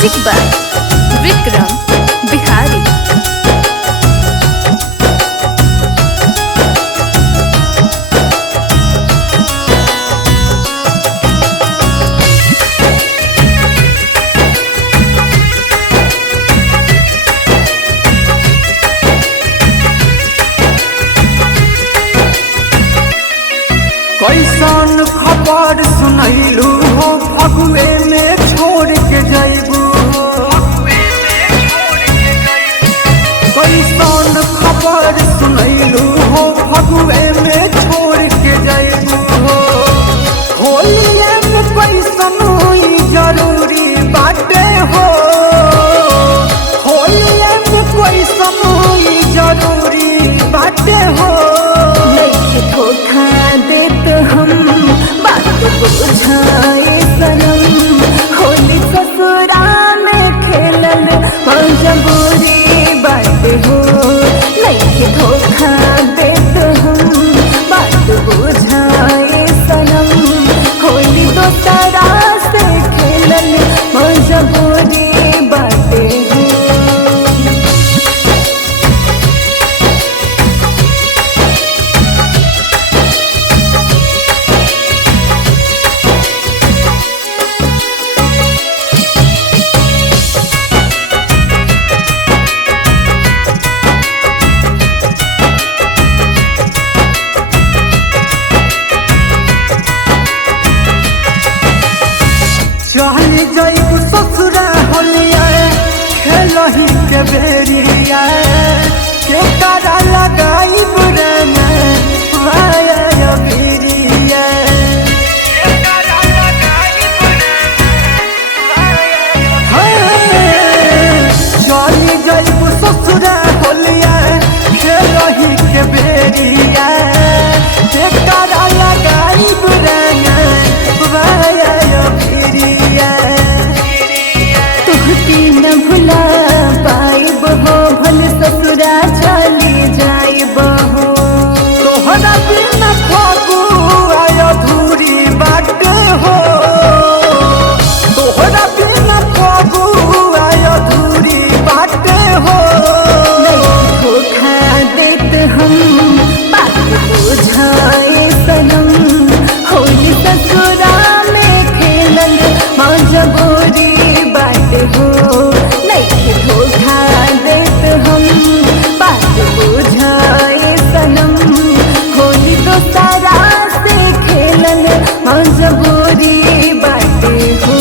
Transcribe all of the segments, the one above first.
Music by Vikram Bihari. कैसन खबर सुनैलू हो फगुए में छोड़ के जैबू। कैसन खबर सुनैलू हो फगुए में छोड़ के जैबू हो। होलिए में कैसन हुई जरूरी बाटे हो। होलिए में कैसन हुई जरूरी बाटे हो। धोखा देत हम बात बुझाए सनम। होली ससुरा में खेलल मजबूरी बात हो। नहीं धोखा देत हम बात बुझाए सनम। होली दोसरा से खेलल मजबूरी बात हो। चली जैबू ससुरा होलिया खेलही के बेरिया। के तारा लगाई बुरना वाया बिरिया। चली जैबू ससुरा होलिया खेलही के बेरिया। के तारा लगाई बुरना वाया बिरिया। तुहती न भुला पाइब हो भल ससुरा चली जाइब हो। तोहरा बिना फगुआ अधूरी बाटे हो। तोहरा बिना फगुआ अधूरी बाटे हो। धोखा देत हम बात बुझाए सनम। होली ससुरा में खेलल मजबूरी बात हो। नहीं धोखा देत हम बात बुझाए सनम। होली दोसरा से खेलल मजबूरी बात हो।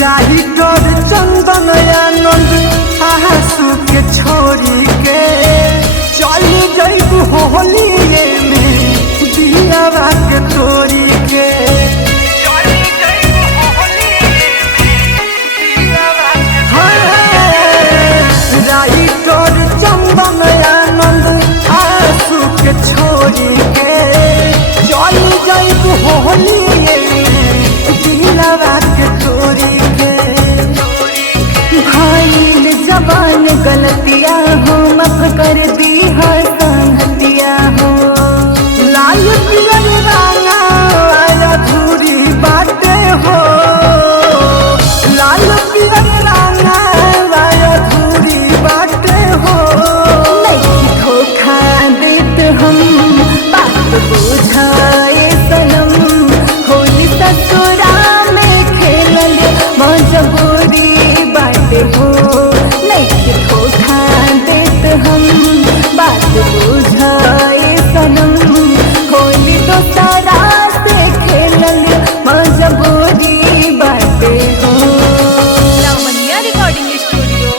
राही कर चंदन आनंद आंसू के छोड़ी के चली जैबू होलिए में दियावा के तोरी के। राही कर चंदन आनंद आंसू के छोड़ी के चली जैबू होलिए में दियावा के तोरी के। भाईल जबान गलतिया हो माफ कर दी है संगतिया हो। लाल पियर रांगा अधूरी बाटे हो। लाल पियर रांगा अधूरी बाटे हो। नहीं धोखा देत हम बात बुझाए सनम। होली ससुरा में खेलल मजबूरी बात हो। नहीं धोखा देत हम बात बुझाए सनम। होली दोसरा से खेलल मजबूरी बात हो। Lavanya recording studio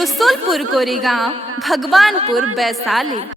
Rasulpur Koregaon Bhagwanpur Vaishali.